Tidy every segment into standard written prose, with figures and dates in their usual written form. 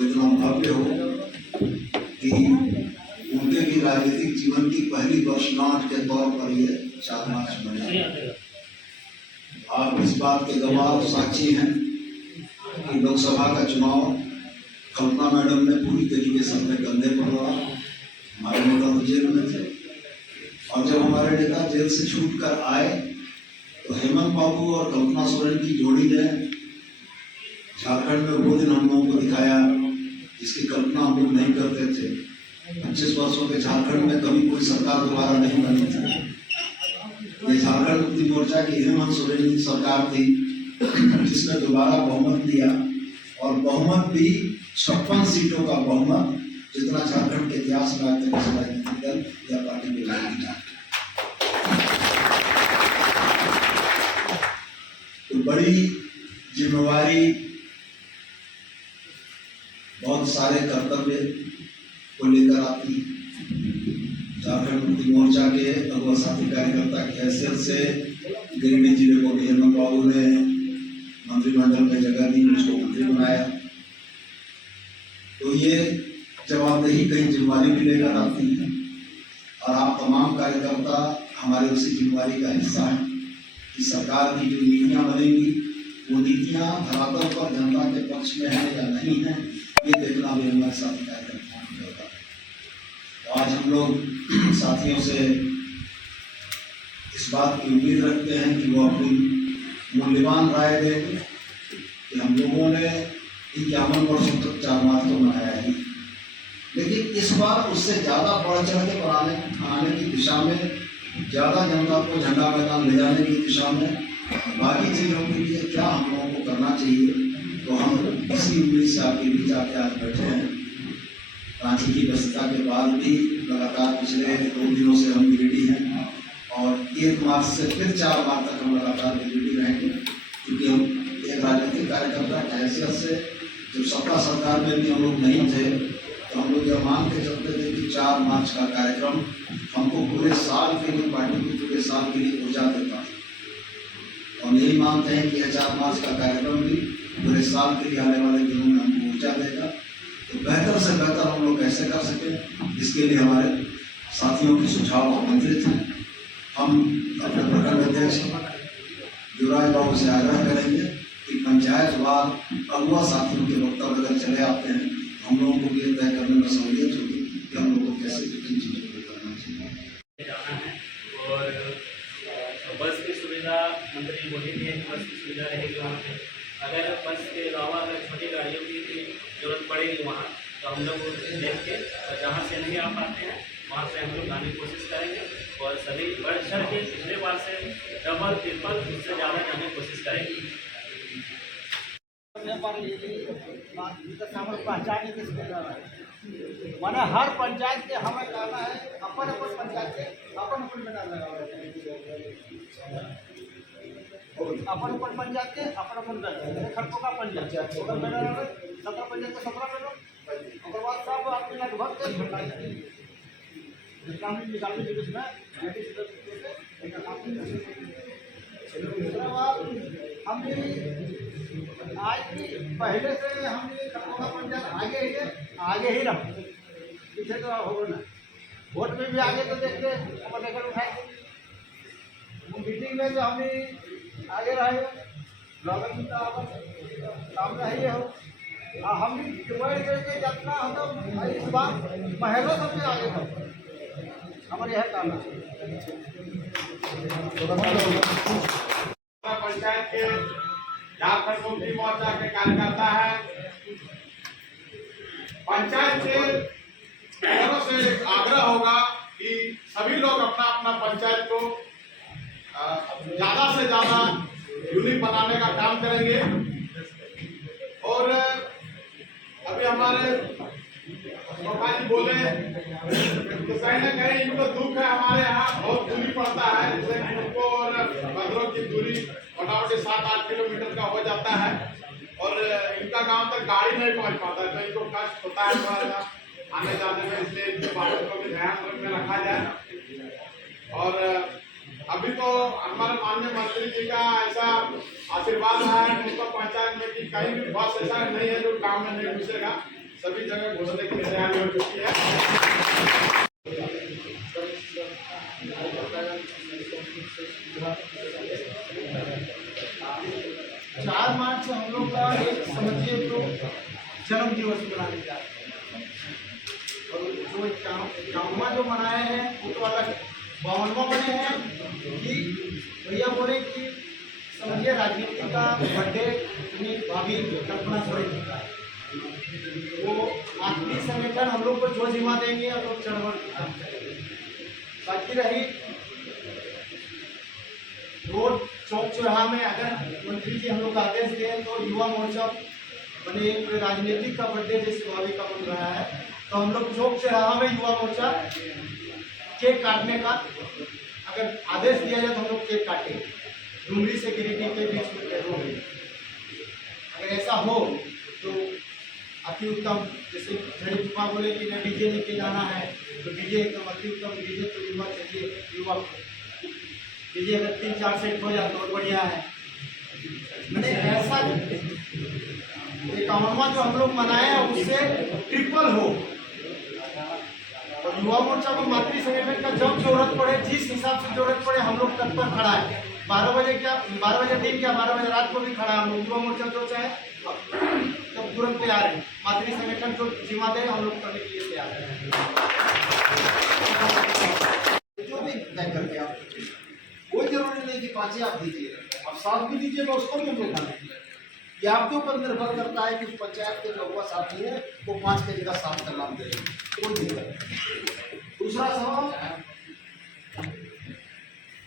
वो इतना भव्य हो कि उनके भी राजनीतिक जीवन की पहली वर्षगांठ के तौर पर ये 4 मार्च मनाया। आप इस बात के गवाह और साक्षी हैं कि लोकसभा का चुनाव कल्पना मैडम ने पूरी तरीके से अपने कंधे पर लड़ा। हमारे नेता तो जेल में थे और जब हमारे नेता जेल से छूट कर आए तो हेमंत बाबू और कल्पना सोरेन की जोड़ी ने झारखंड में वो दिन हम लोगों को दिखाया जिसकी कल्पना हम लोग नहीं करते थे। 25 वर्षों के झारखंड में कभी कोई सरकार दोबारा नहीं बनी थी। ये झारखंड मुक्ति मोर्चा की हेमंत सोरेन की सरकार थी जिसने दोबारा बहुमत लिया और बहुमत भी 56 सीटों का बहुमत, जितना झारखंड के इतिहास में आज तक किसी राजनीतिक दल या पार्टी के नहीं मिला। तो बड़ी जिम्मेवारी, बहुत सारे कर्तव्य को लेकर आती। झारखंड मुक्ति मोर्चा के अगुवा साथी कार्यकर्ता की हैसियत से गिरिडीह जिले को हेमंत बाबू ने मंत्रिमंडल में जगह दी, उसको मंत्री बनाया। तो ये जवाबदेही कई जिम्मेवारी भी लेकर आती है और आप तमाम कार्यकर्ता हमारे उसी जिम्मेवारी का हिस्सा हैं कि सरकार की जो नीतियाँ बनेंगी वो नीतियाँ धरातल पर जनता के पक्ष में है या नहीं है, ये देखना भी हमारे साथी कार्यकर्ताओं को होता है। तो आज हम लोग साथियों से इस बात की उम्मीद रखते हैं कि वो अपनी मूल्यवान राय देंगे कि हम लोगों ने 51 वर्षों तक 4 मार्च तो मनाया ही, लेकिन इस बार उससे ज़्यादा बढ़ चढ़ के बनाने की दिशा में, ज़्यादा जनता को झंडा मैदान ले जाने की दिशा में, बाकी चीज़ों के लिए क्या हम लोगों को करना चाहिए। तो हम इसी उम्मीद से आपके बीच आके आज बैठे हैं। रांची की व्यस्तता के बाद भी लगातार पिछले 2 दिनों से हम गिरिडीह हैं और 1 मार्च से फिर 4 मार्च तक हम लगातार गिरिडीह रहेंगे, क्योंकि हम एक राजनीतिक कार्यकर्ता की हैसियत से जब सत्ता सरकार में भी हम लोग नहीं थे तो हम लोग यह मान के चलते थे कि 4 मार्च का कार्यक्रम हमको पूरे साल के लिए, पार्टी को पूरे साल के लिए ऊर्जा देता है। हम यही मानते हैं कि यह 4 मार्च का कार्यक्रम भी पूरे साल के लिए आने वाले दिनों में हमको ऊर्जा देगा। तो बेहतर से बेहतर हम लोग कैसे कर सकें, इसके लिए हमारे साथियों के सुझाव आमंत्रित हैं। हम अपने प्रखंड अध्यक्ष युवराज बाबू से आग्रह करेंगे कि पंचायतवार अगुआ साथियों के वक्तव्य अगर चले आते हैं हम लोगों को ये तय करने में सहूलियत होगी कि हम लोगों को कैसे किन चीज़ों को करना चाहिए। जाना है और बस की सुविधा मंत्री बोली थी कि बस की सुविधा रहेगी वहाँ पे। अगर बस के अलावा अगर छोटी गाड़ियों की जरूरत पड़ेगी वहाँ तो हम लोग देख के जहाँ से नहीं आ पाते हैं वहाँ से हम लोग जाने की कोशिश करेंगे और सभी बढ़ चढ़ के पिछले बार से डबल ट्रिपल इससे ज़्यादा जाने की कोशिश करेंगे। माना हर पंचायत के हमें कहना है अपन अपन पंचायत के अपन अपन बैनर लगाओ, अपन अपन पंचायत के अपन अपन बैनर, खरपोका पंचायत ओकर बैनर है 17 पंचायत के 17 बैनर, ओकर बाद सब आपके लगभग के झंडा जितना भी निकालने के उसमें हम आज भी पहले से हम खरपोका पंचायत आगे ही रखें, पीछे तो होगा ना। वोट में भी आगे तो देखते हम लेकर उठाएंगे, मीटिंग में तो हम आगे रहेंगे, ब्लॉगर भी तो सामने ही हो और हम भी डिवाइड करके जितना होता इस बार महलों सबसे आगे हो हमारे यह काम पंचायत के झारखंड मुक्ति मोर्चा के कार्यकर्ता है। पंचायत के लोगों से एक आग्रह होगा कि सभी लोग अपना अपना पंचायत को ज्यादा से ज्यादा यूनिक बनाने का काम करेंगे। और अभी हमारे पापा जी बोले तो कहीं ना कहीं इनको दुख है, हमारे यहाँ बहुत दूरी पड़ता है, जैसे कि उनको और बंदरों की दूरी मोटामोटी 7-8 किलोमीटर का हो जाता है और इनका गांव तक गाड़ी नहीं पहुंच पाता है, तो इनको कष्ट होता है थोड़ा आने जाने में, इसलिए इनके बातों को भी ध्यान में रखा जाए। और अभी तो हमारे माननीय मंत्री जी का ऐसा आशीर्वाद है उनको पंचायत में कि कहीं भी बस ऐसा नहीं है जो गांव में नहीं घुसेगा, सभी जगह घोषणा की तैयारी हो चुकी है। 4 मार्च से हम लोग का एक समझिए तो जन्म दिवस मनाने जा रहे हैं। और जो 51वां जो मनाए हैं वो तो अलग 52वां बने हैं कि भैया बोले कि समझिए राजनीति का बर्थडे अपनी भाभी कल्पना सोरेन का है। वो आखिरी संगठन हम लोग को जो जिम्मा देंगे हम लोग चढ़ काम करेंगे। बाकी रही रोड चौक चौराहा में अगर मंत्री जी हम लोग का आदेश दें तो युवा मोर्चा बने कोई राजनीतिक का बर्थडे जैसे भाभी का बन रहा है तो हम लोग चौक चौराहा में युवा मोर्चा केक काटने का अगर आदेश दिया जाए तो हम लोग केक काटेंगे डुमरी से गिरिडीह के बीच में रोड में। अगर ऐसा हो तो अति उत्तम, जैसे झड़ी फूफा बोले कि न डीजे लेके जाना है तो डीजे एकदम अति उत्तम। डीजे तो युवा चाहिए, युवा डीजे अगर 3-4 सेट हो जाए तो और बढ़िया है। मैंने ऐसा 51वां जो हम लोग मनाए हैं उससे ट्रिपल हो। और युवा मोर्चा को मातृ संगठन का जब जरूरत पड़े, जिस हिसाब से जरूरत पड़े हम लोग तत्पर खड़ा है। 12 बजे क्या 12 बजे दिन क्या 12 बजे रात को भी खड़ा है हम लोग। युवा मोर्चा जो चाहे तब तुरंत तैयार है। मातृ संगठन जो जिम्मा दे हम लोग करने के लिए तैयार है। जो भी तय करके आप कोई जरूरी नहीं कि 5 आप दीजिए, आप 7 भी दीजिएगा उसको भी हम लोग मानेंगे। ये आपके ऊपर निर्भर करता है कि उस पंचायत के जो हुआ साथी है वो 5 के जगह 7 का नाम दे। कोई दिक्कत नहीं। दूसरा सवाल,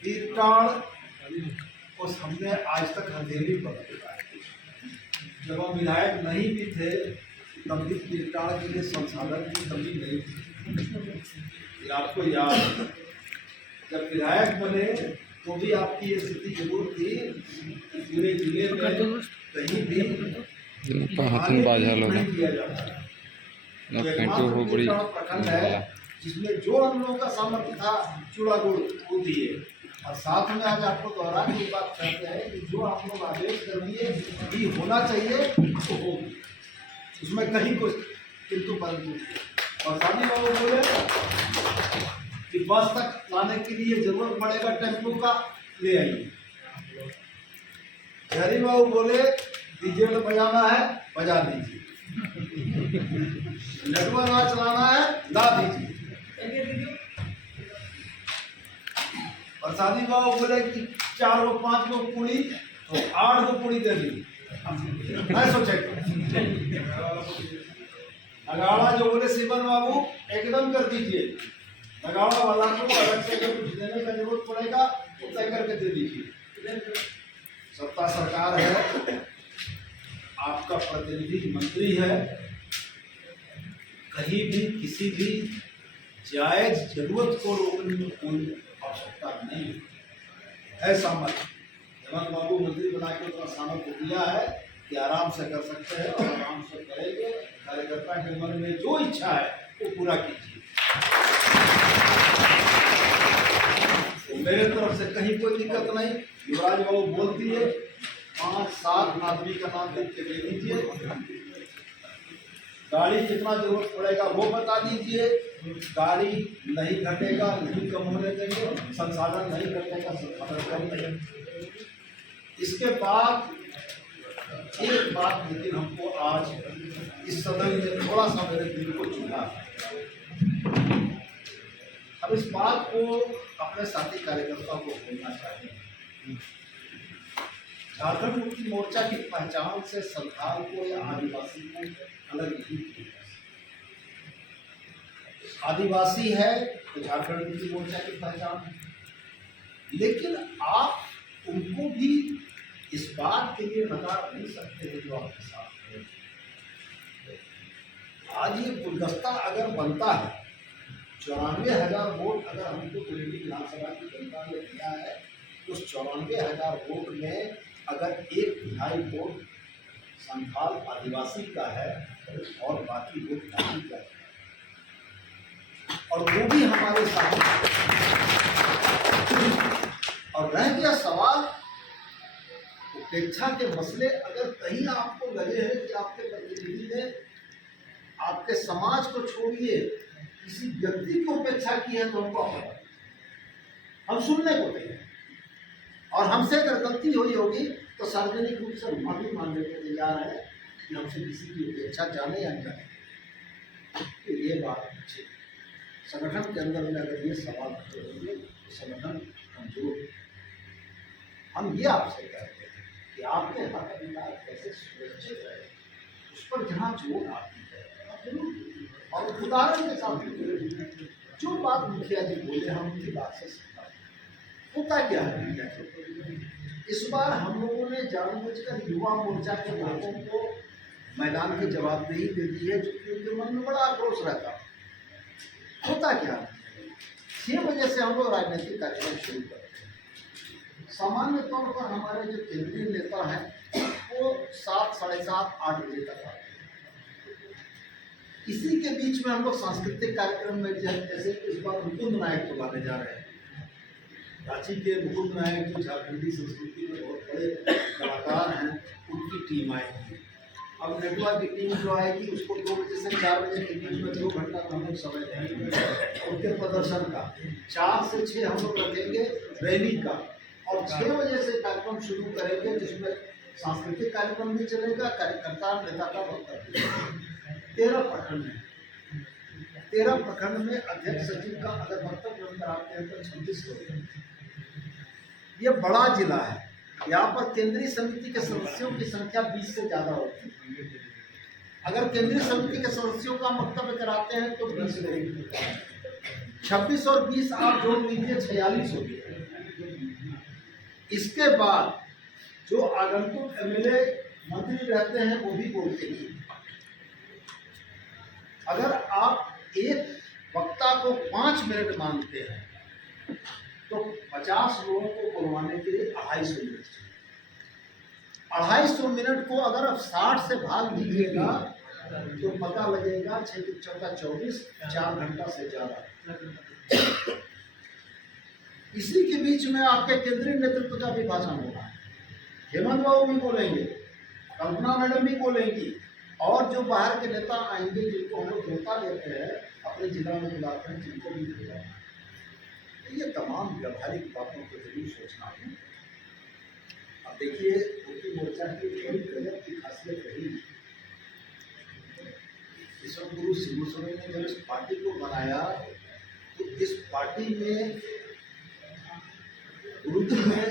तीर्थाड़ को हमने आज तक अंधेरी पर रखा है। जब हम विधायक नहीं भी थे तब भी तीर्थाड़ के लिए संसाधन की कमी नहीं थी। आपको याद है जब विधायक बने तो भी आपकी ये स्थिति जरूर थी। पूरे जिले में कहीं भी नहीं किया जाता। प्रखंड है जिसमें जो हम लोगों का सामर्थ्य था चूड़ा गुड़ वो दिए। और साथ में आज आपको दोहरा की बात करते हैं कि जो आप लोग आदेश कर दिए कि होना चाहिए तो हो, उसमें कहीं कुछ किंतु परंतु। और शादी बाबू बोले कि बस तक लाने के लिए जरूरत पड़ेगा टेम्पो का, ले आइए। हरी बाबू बोले डीजे में बजाना है बजा दीजिए, लडुआ नाच चलाना है ला दीजिए। और शादी बाबू बोले कि 4 को 5 को पूरी तो 8 को पूरी दे दीजिए। मैं सोचे अगाड़ा जो बोले शिवन बाबू एकदम कर दीजिए। नगाड़ा वाला को अलग से अगर कुछ देने का जरूरत पड़ेगा तो तय करके दे दीजिए। सत्ता सरकार है, आपका प्रतिनिधि मंत्री है, कहीं भी किसी भी जायज जरूरत को रोकने में कोई आवश्यकता नहीं है। सामर्थ्य हेमंत बाबू मंत्री बना के उतना सामर्थ्य दिया है कि आराम से कर सकते हैं और आराम से करेंगे। कार्यकर्ता के मन में जो इच्छा है वो पूरा कीजिए। मेरे तरफ से कहीं कोई दिक्कत नहीं। युवराज बाबू बोल दिए 5-7 आदमी का नाम लिख के दे दीजिए। गाड़ी कितना जरूरत पड़ेगा वो बता दीजिए। गाड़ी नहीं घटेगा, नहीं कम होने देंगे, संसाधन नहीं घटेगा, संसाधन कम देंगे। इसके बाद एक बात लेकिन हमको आज इस सदन में थोड़ा सा मेरे दिल को छूना। अब इस बात को अपने साथी कार्यकर्ताओं को बोलना चाहिए। झारखंड मुक्ति मोर्चा की पहचान से संथाल को या आदिवासी को अलग नहीं किया। आदिवासी है तो झारखंड मुक्ति मोर्चा की पहचान है, लेकिन आप उनको भी इस बात के लिए नकार नहीं सकते हैं जो आपके साथ है। आज ये गुलदस्ता अगर बनता है 94,000 वोट अगर हमको गिरिडीह विधानसभा की जनता ने दिया है तो उस 94,000 वोट में अगर 1/2 वोट संथाल आदिवासी का है और बाकी वोट जाति का है और वो भी हमारे साथ। और रह गया सवाल उपेक्षा के मसले, अगर कहीं आपको लगे हैं कि आपके प्रतिनिधि ने आपके समाज को छोड़िए, किसी व्यक्ति की उपेक्षा की है तो हमको अपराध, हम सुनने को तैयार, और हमसे अगर गलती हुई होगी तो सार्वजनिक रूप से माफी मांगने के तैयार है कि हमसे किसी की उपेक्षा जाने या अनजाने। तो ये बात अच्छी है। संगठन के अंदर में अगर ये सवाल खड़े होंगे तो संगठन कमजोर है। हम ये आपसे कहते हैं कि आपके हक अधिकार कैसे सुरक्षित रहे, उस पर जहाँ जोर आती है आप जरूर बोलिए। और उदाहरण के साथ बोलिए। जो बात मुखिया जी बोले हम उनकी बात से सहमत हैं। होता क्या है मुखिया जी, इस बार हम लोगों ने जानबूझकर युवा मोर्चा के लोगों को मैदान की जवाबदेही दे दी है, क्योंकि उनके मन में बड़ा आक्रोश रहता है। होता क्या है, 6 बजे से हम लोग राजनीतिक कार्यक्रम शुरू करते हैं। सामान्य तौर पर हमारे जो केंद्रीय नेता हैं वो 7, साढ़े 7, 8 बजे तक आते हैं। इसी के बीच में हम लोग सांस्कृतिक कार्यक्रम में जैसे इस बार मुकुंद नायक को लाने जा रहे हैं। रांची के मुकुंद नायक जो झारखंडी संस्कृति में बहुत बड़े कलाकार हैं, उनकी टीम आएगी। अब नेटवा की टीम जो आएगी उसको 2 बजे से 4 बजे के बीच में 2 घंटा का हम लोग समय देंगे उनके प्रदर्शन का। 4 से 6 हम लोग रखेंगे रैली का, और 6 बजे से कार्यक्रम शुरू करेंगे जिसमें सांस्कृतिक कार्यक्रम भी चलेगा, कार्यकर्ता नेता का वक्तव्य। 13 प्रखंड में अध्यक्ष सचिव का अगर वक्तव्य हम कराते हैं तो 26 लोग। ये बड़ा जिला है, यहाँ पर केंद्रीय समिति के सदस्यों की संख्या 20 से ज़्यादा होती है। अगर केंद्रीय समिति के सदस्यों का वक्तव्य कराते हैं तो 20 लोग, 26 और 20 आप जोड़ लीजिए 46 होगी। इसके बाद जो आगंतुक एमएलए मंत्री रहते हैं वो भी बोलते हैं। अगर आप एक वक्ता को 5 मिनट मांगते हैं तो 50 लोगों को बुलवाने के लिए 250 मिनट चाहिए। 250 मिनट को अगर आप 60 से भाग दीजिएगा तो पता लगेगा 6 × 4 = 24, 4 घंटा से ज़्यादा। इसी के बीच में आपके केंद्रीय नेतृत्व का भी भाषण होगा। हेमंत बाबू भी बोलेंगे, कल्पना मैडम भी बोलेंगी, और जो बाहर के नेता आएंगे जिनको हम लोग न्योता देते हैं अपने जिला में बुलाते हैं, जिनको भी बुलाते हैं। ये तमाम व्यवहारिक बातों को जरूर सोचना है। अब देखिए मुक्ति मोर्चा की बड़ी गजब की खासियत रही, विश्वगुरु शिबू सोरेन ने जब इस पार्टी को बनाया तो इस पार्टी में गुरु जी ने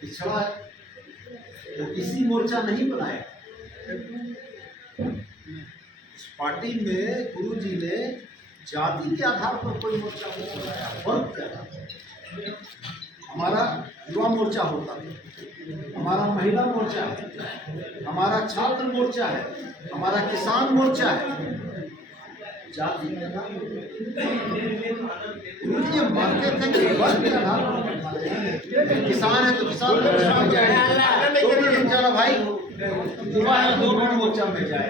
पिछड़ा तो किसी मोर्चा नहीं बनाया। इस पार्टी में गुरु जी ने जाति के आधार पर कोई मोर्चा नहीं बनाया, वर्ग के आधार पर। हमारा युवा मोर्चा होता है, हमारा महिला मोर्चा है, हमारा छात्र मोर्चा है, हमारा किसान मोर्चा है। जाति के आधार गुरु जी मानते थे कि वर्ग के आधार पर किसान है तो किसान मोर्चा में जाए, भाई युवा है तो युवा मोर्चा में जाए,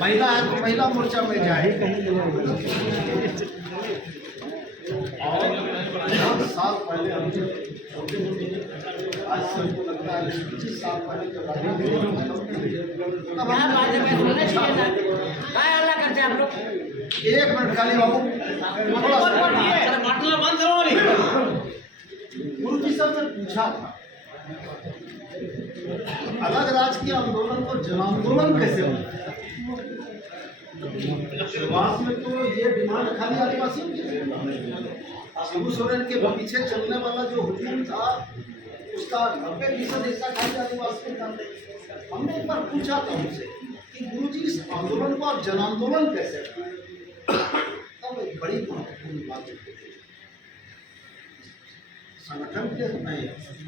महिला है तो महिला मोर्चा में जाए। और 10 साल पहले हम छोटे होते, आज से हमको लगता है 25 साल पहले जब एक मिनट खाली बाबू, गुरु जी सब ने पूछा था अलग राजकीय आंदोलन को जन आंदोलन कैसे होता है। शुरुआत में तो ये डिमांड खाली आदिवासियों की थी। शिबू सोरेन के पीछे चलने वाला जो हुजूम था उसका 90% हिस्सा खाली आदिवासियों का। हमने एक बार पूछा था उनसे कि गुरुजी इस आंदोलन को आप जन आंदोलन कैसे करें, तब एक बड़ी महत्वपूर्ण बात थी। संगठन के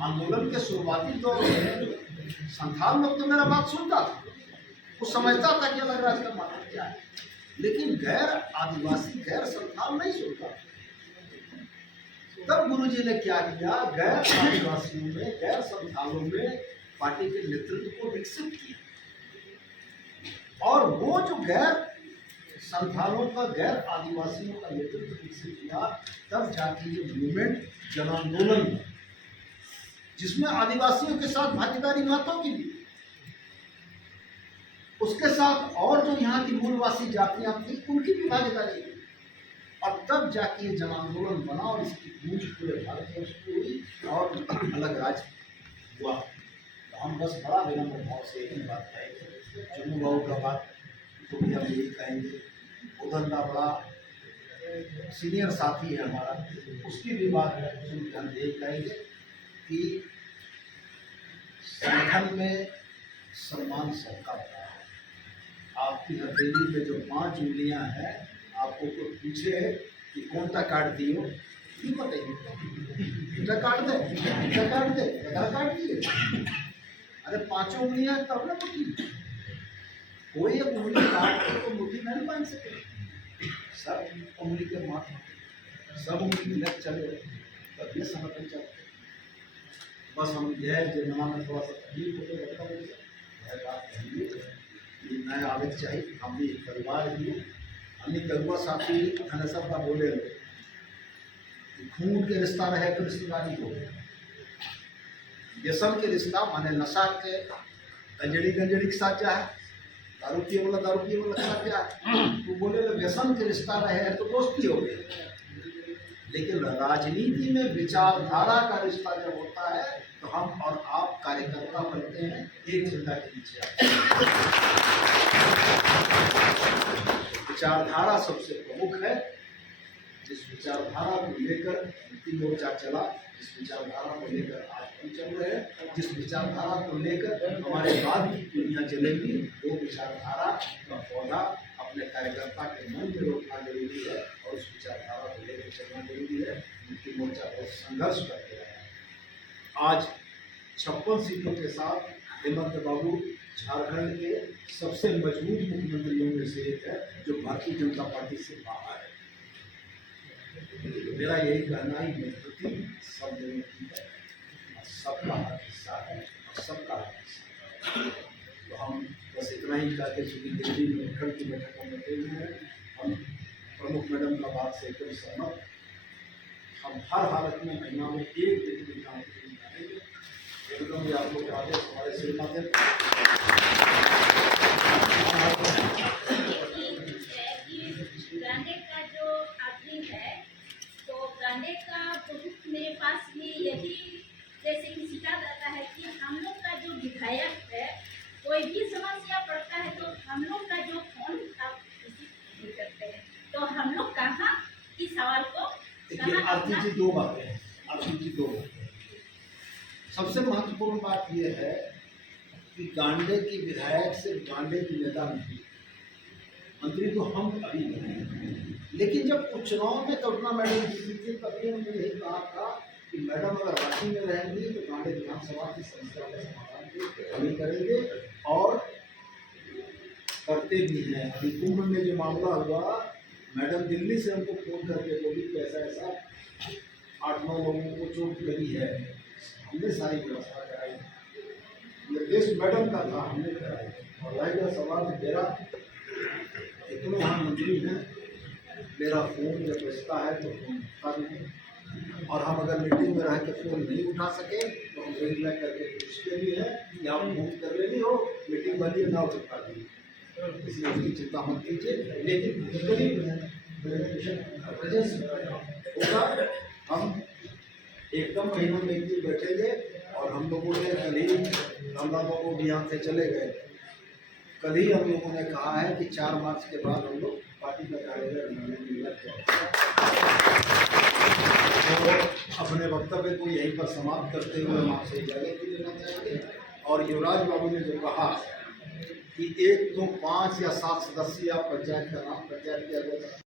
आंदोलन के शुरुआती दौर में संथाल लोग तो मेरा बात सुनता था, वो समझता था कि अलग राज्य का मतलब क्या है, लेकिन गैर आदिवासी गैर संथाल नहीं सुनता। तब गुरुजी ने क्या किया, गैर आदिवासियों में गैर संथालों में पार्टी के नेतृत्व को विकसित किया, और वो जो गैर संथालों का गैर आदिवासियों का नेतृत्व विकसित किया, तब जाके ये मूवमेंट जन आंदोलन जिसमें आदिवासियों के साथ भागीदारी महत्व की भी। उसके साथ और जो यहाँ की मूलवासी जातियाँ थी उनकी भी भागीदारी हुई और तब जाके ये जन आंदोलन बना और इसकी गूंज पूरे भारतवर्ष में हुई और अलग राज्य हुआ। तो हम बस बड़ा विनम्र भाव से एक ही बात कहेंगे, चुनू बाबू का बात तो भी हम यही कहेंगे, उदंदा बड़ा सीनियर साथी है हमारा, उसकी भी बात सुन के हम यही कहेंगे कि संगठन में सम्मान सबका होता है। आपकी हथेली पे जो 5 उंगलियां हैं, आपको कोई पूछे कि कौन सा काट दियो, नहीं बताइए, इतना काट दे, इतना काट दे, इतना काट दिए। अरे 5 उंगलियां तब ना मुट्ठी, कोई एक उंगली काट के तो मुट्ठी नहीं बांध सके। सब उंगली के माथ, सब उंगली लग चले तब ये संगठन चलते। बस हम यह जमाना में थोड़ा सा तकलीफ होते रहता है, यह बात कहेंगे कि नया आवेग चाहिए। हम भी एक परिवार ही, हमने करुआ साथी खाना सब का बोले कि खून के रिश्ता रहे तो रिश्तेदारी हो, व्यसन के रिश्ता माने नशा के गंजड़ी गंजड़ी के साथ जाए, दारू पिए वाला के साथ जाए, तो बोले व्यसन के रिश्ता रहे तो दोस्ती हो गई। लेकिन राजनीति में विचारधारा का रिश्ता जब होता है तो हम और आप कार्यकर्ता बनते हैं, एक झंडा के नीचे आते हैं। विचारधारा सबसे प्रमुख है। जिस विचारधारा को लेकर मुक्ति मोर्चा चला, जिस विचारधारा को लेकर आज हम चल रहे हैं, जिस विचारधारा को लेकर हमारे बाद की पीढ़ियाँ चलेंगी, वो विचारधारा का पौधा अपने कार्यकर्ता के मन में रोकना जरूरी है और उस विचारधारा को लेकर चलना जरूरी है। मुक्ति मोर्चा बहुत संघर्ष करते रहे हैं। आज 56 सीटों के साथ हेमंत बाबू झारखंड के सबसे मजबूत मुख्यमंत्रियों में से एक है जो भारतीय जनता पार्टी से बाहर है। मेरा यही कहना ही मजबूती सब लोगों की है और सबका हिस्सा है और सबका हिस्सा है। तो हम बस इतना ही कहते चूँकि दिल्ली में खंड की बैठकों में गए हुए हैं, हम प्रमुख मैडम का बात से एकदम सहमत। हम हर हालत में महीना में 1 दिन भी काम करेंगे, एकदम भी आप लोग आदेश हमारे से माध्यम ब्रांडेड का जो आदमी है, तो ब्रांडेड का बहुत मेरे पास भी यही जैसे कि शिकायत आता है कि हम लोग का जो विधायक है, कोई भी समस्या पड़ता है तो हम लोग का जो फोन आप रिसीव करते हैं, तो हम लोग कहाँ इस सवाल को देखिए। आरती जी 2 बातें हैं, आरती जी 2 बातें। सबसे महत्वपूर्ण बात यह है कि गांडे की विधायक से गांडे की नेता नहीं, मंत्री तो हम अभी नहीं, लेकिन जब उपचुनाव में करुणा मैडम जीती थी तभी हमने यही कहा था कि मैडम अगर रांची में रहेंगी तो गांडे विधानसभा की समस्या का समाधान हमें करेंगे और करते भी हैं। अभी कुंभ में जो मामला हुआ, मैडम दिल्ली से हमको फोन करके बोली कि ऐसा ऐसा 8-9 लोगों को चोट लगी है, हमने सारी व्यवस्था कराई, निर्देश मैडम का था, हमने कराई। और रह गया सवाल मेरा, इतने वहाँ मंत्री हैं, मेरा फ़ोन जब बजता है तो फ़ोन उठा नहीं, और हम अगर मीटिंग में रह के फ़ोन नहीं उठा सके तो हम रेगुलर करके पूछते भी हैं कि आप फोन कर लेनी हो, मीटिंग बनी ना उठा दी, इसलिए उसकी चिंता मत कीजिए। लेकिन होगा, हम एकदम महीनों में एक दिन बैठेंगे। और हम लोगों ने कल ही रामदास बाबू भी यहाँ से चले गए, कल ही हम लोगों ने कहा है कि 4 मार्च के बाद हम लोग पार्टी का कार्यालय बनाने में लग जाए। तो अपने वक्तव्य को यहीं पर समाप्त करते हुए हम आपसे इजाजत भी लेना चाहेंगे। और युवराज बाबू ने जो कहा कि 1 तो 5 या 7 सदस्यीय पंचायत का नाम पंचायत किया गया,